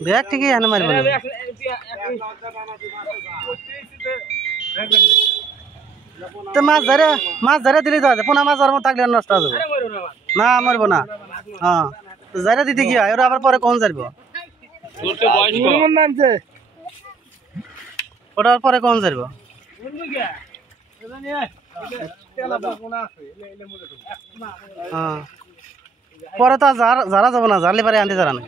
bag ঠিকই আনে মারব তো মাছ ধরে দিলে তো আছে পোনা মাছ আর থাকলে নষ্ট হয়ে যাবে না মরব না হ্যাঁ যারা দিতে কি হয় ওরা আবার পরে কোন যাইব ওটার পরে কোন যাইব পরে তো যারা যাবো না জারলে পারে আনতে যারা না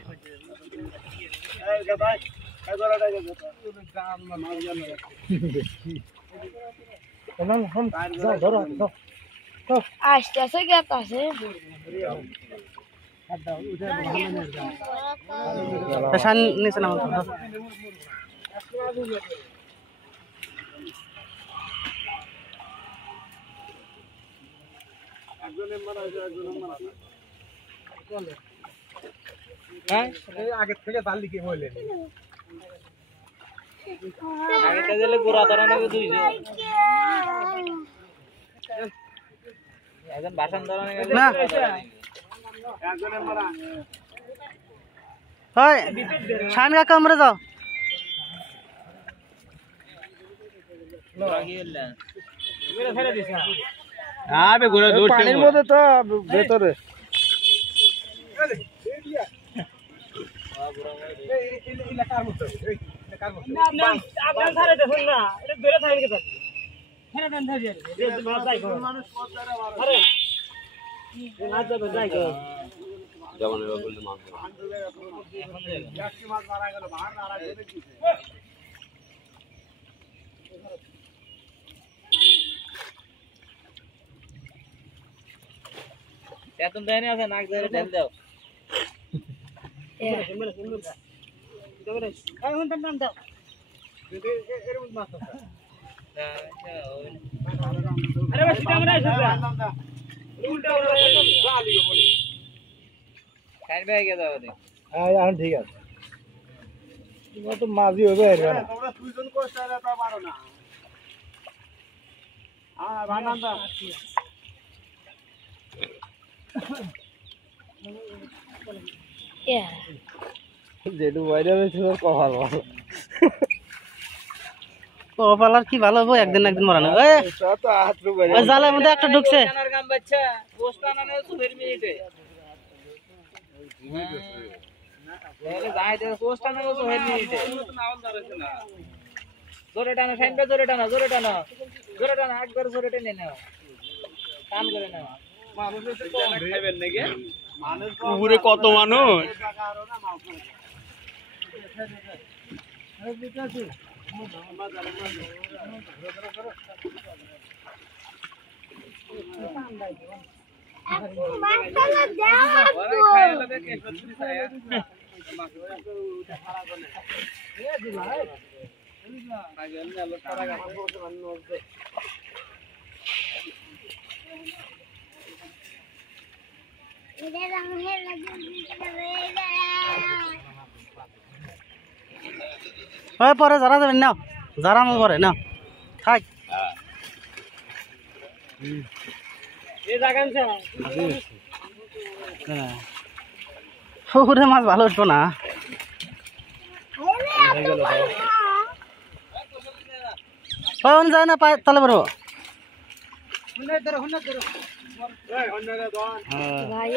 আসতেছে গেছে নিচে নাম আগে থেকে জাল লিখে বললেন আগেটা দিলে গোড়া ধরা নাকি দুইজন এখন বাসন ধরা নাকি না হয় শান কাকা আমরা যাও পানির মধ্যে তো ভেতরে এখন দেয়নি আছে নাক ধরে ঢেল দাও ঠিক আছে তো মাঝি হবে যেটু বাইরে কপাল ভালো কপাল আর কি ভালো হবো একদিন একদিন মরানো জালের মধ্যে একটা ঢুকছে জোরে টানো সাইনটা জোরে টানো জোরে টানো জোরে টানো একবার জোরে টেনে নাও কাম করে নাও পুকুরে কত মানুষ পরে যারা যাবেন নাও যারা আমার পরে নাও থাক পুকুরে মাছ ভালো উঠবো না যায় না পায়ে তালে পারবো ভাই